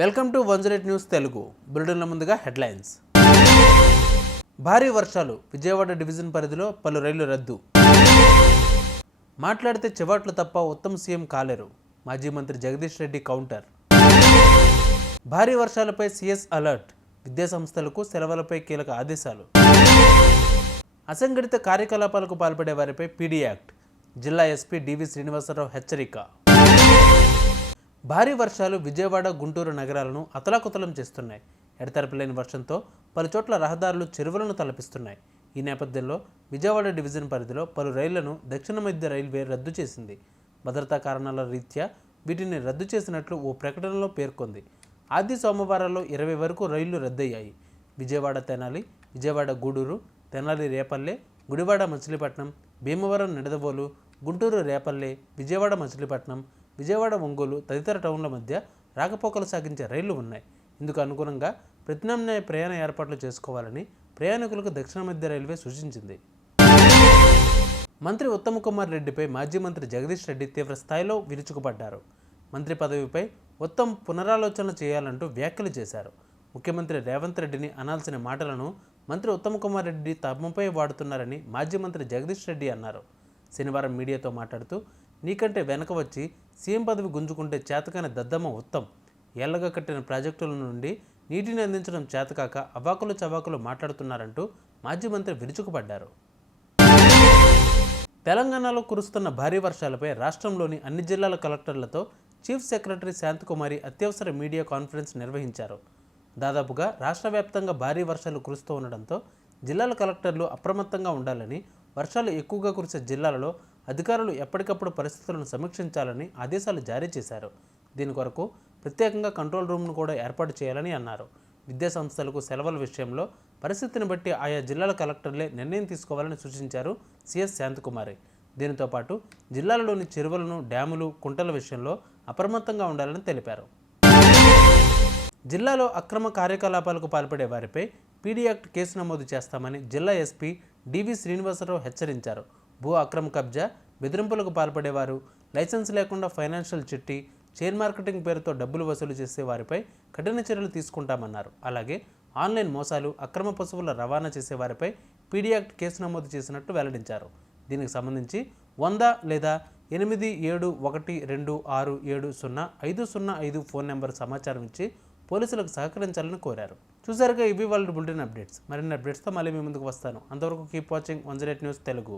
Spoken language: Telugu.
Welcome to 108 news Telugu. బులెటిన్ల ముందుగా హెడ్లైన్స్. భారీ వర్షాలు, విజయవాడ డివిజన్ పరిధిలో పలు రైళ్లు రద్దు. మాట్లాడితే చివాట్లు తప్ప ఉత్తమ సీఎం కాలేరు, మాజీ మంత్రి జగదీష్ రెడ్డి కౌంటర్. భారీ వర్షాలపై సీఎస్ అలర్ట్, విద్యాసంస్థలకు సెలవులపై కీలక ఆదేశాలు. అసంఘటిత కార్యకలాపాలకు పాల్పడే వారిపై పీడీ యాక్ట్, జిల్లా ఎస్పీ డివి శ్రీనివాసరావు హెచ్చరిక. భారీ వర్షాలు విజయవాడ, గుంటూరు నగరాలను అతలాకుతలం చేస్తున్నాయి. ఎడతెరపలేని వర్షంతో పలుచోట్ల రహదారులు చెరువులను తలపిస్తున్నాయి. ఈ నేపథ్యంలో విజయవాడ డివిజన్ పరిధిలో పలు రైళ్లను దక్షిణ మధ్య రైల్వే రద్దు చేసింది. భద్రతా కారణాల రీత్యా వీటిని రద్దు చేసినట్లు ఓ ప్రకటనలో పేర్కొంది. ఆది సోమవారాల్లో 20 వరకు రైళ్లు రద్దయ్యాయి. విజయవాడ తెనాలి, విజయవాడ గూడూరు, తెనాలి రేపల్లె, గుడివాడ మచిలీపట్నం, భీమవరం నిడదవోలు, గుంటూరు రేపల్లె, విజయవాడ మచిలీపట్నం, విజయవాడ ఒంగోలు తదితర టౌన్ల మధ్య రాకపోకలు సాగించే రైళ్లు ఉన్నాయి. ఇందుకు అనుగుణంగా ప్రత్యామ్నాయ ప్రయాణ ఏర్పాట్లు చేసుకోవాలని ప్రయాణికులకు దక్షిణ మధ్య రైల్వే సూచించింది. మంత్రి ఉత్తమ్ కుమార్ రెడ్డిపై మాజీ మంత్రి జగదీష్ రెడ్డి తీవ్ర స్థాయిలో విరుచుకుపడ్డారు. మంత్రి పదవిపై ఉత్తమ్ పునరాలోచన చేయాలంటూ వ్యాఖ్యలు చేశారు. ముఖ్యమంత్రి రేవంత్ రెడ్డిని అనాల్సిన మాటలను మంత్రి ఉత్తమ్ కుమార్ రెడ్డి తమపై వాడుతున్నారని మాజీ మంత్రి జగదీష్ రెడ్డి అన్నారు. శనివారం మీడియాతో మాట్లాడుతూ, నీకంటే వెనక వచ్చి సీఎం పదవి గుంజుకుంటే చేతకాని దద్దమ్మ ఉత్తమ్, ఏళ్లగా కట్టిన ప్రాజెక్టుల నుండి నీటిని అందించడం చేతకాక అవాకులు చవాకులు మాట్లాడుతున్నారంటూ మాజీ మంత్రి విరుచుకుపడ్డారు. తెలంగాణలో కురుస్తున్న భారీ వర్షాలపై రాష్ట్రంలోని అన్ని జిల్లాల కలెక్టర్లతో చీఫ్ సెక్రటరీ శాంతకుమారి అత్యవసర మీడియా కాన్ఫరెన్స్ నిర్వహించారు. దాదాపుగా రాష్ట్ర వ్యాప్తంగా భారీ వర్షాలు కురుస్తూ ఉండడంతో జిల్లాల కలెక్టర్లు అప్రమత్తంగా ఉండాలని, వర్షాలు ఎక్కువగా కురిసే జిల్లాలలో అధికారులు ఎప్పటికప్పుడు పరిస్థితులను సమీక్షించాలని ఆదేశాలు జారీ చేశారు. దీని కొరకు ప్రత్యేకంగా కంట్రోల్ రూమ్ను కూడా ఏర్పాటు చేయాలని అన్నారు. విద్యాసంస్థలకు సెలవుల విషయంలో పరిస్థితిని బట్టి ఆయా జిల్లాల కలెక్టర్లే నిర్ణయం తీసుకోవాలని సూచించారు సిఎస్ శాంతకుమారి. దీనితో పాటు జిల్లాలలోని చెరువులను, డ్యాములు, కుంటల విషయంలో అప్రమత్తంగా ఉండాలని తెలిపారు. జిల్లాలో అక్రమ కార్యకలాపాలకు పాల్పడే వారిపై పీడీ యాక్ట్ కేసు నమోదు చేస్తామని జిల్లా ఎస్పీ డివి శ్రీనివాసరావు హెచ్చరించారు. భూ అక్రమ కబ్జా, బెదిరింపులకు పాల్పడేవారు, లైసెన్స్ లేకుండా ఫైనాన్షియల్ చిట్టి, షేర్ మార్కెటింగ్ పేరుతో డబ్బులు వసూలు చేసే వారిపై కఠిన చర్యలు తీసుకుంటామన్నారు. అలాగే ఆన్లైన్ మోసాలు, అక్రమ పశువుల రవాణా చేసే వారిపై పీడీ యాక్ట్ కేసు నమోదు చేసినట్టు వెల్లడించారు. దీనికి సంబంధించి 100 లేదా 871226705005 ఫోన్ నెంబర్ సమాచారం ఇచ్చి పోలీసులకు సహకరించాలని కోరారు. చూసారుగా, ఇవి వాళ్ళ బులెటిన్ అప్డేట్స్. మరిన్ని అప్డేట్స్తో మళ్ళీ మీ ముందుకు వస్తాను. అంతవరకు కీప్ వాచింగ్ 108 న్యూస్ తెలుగు.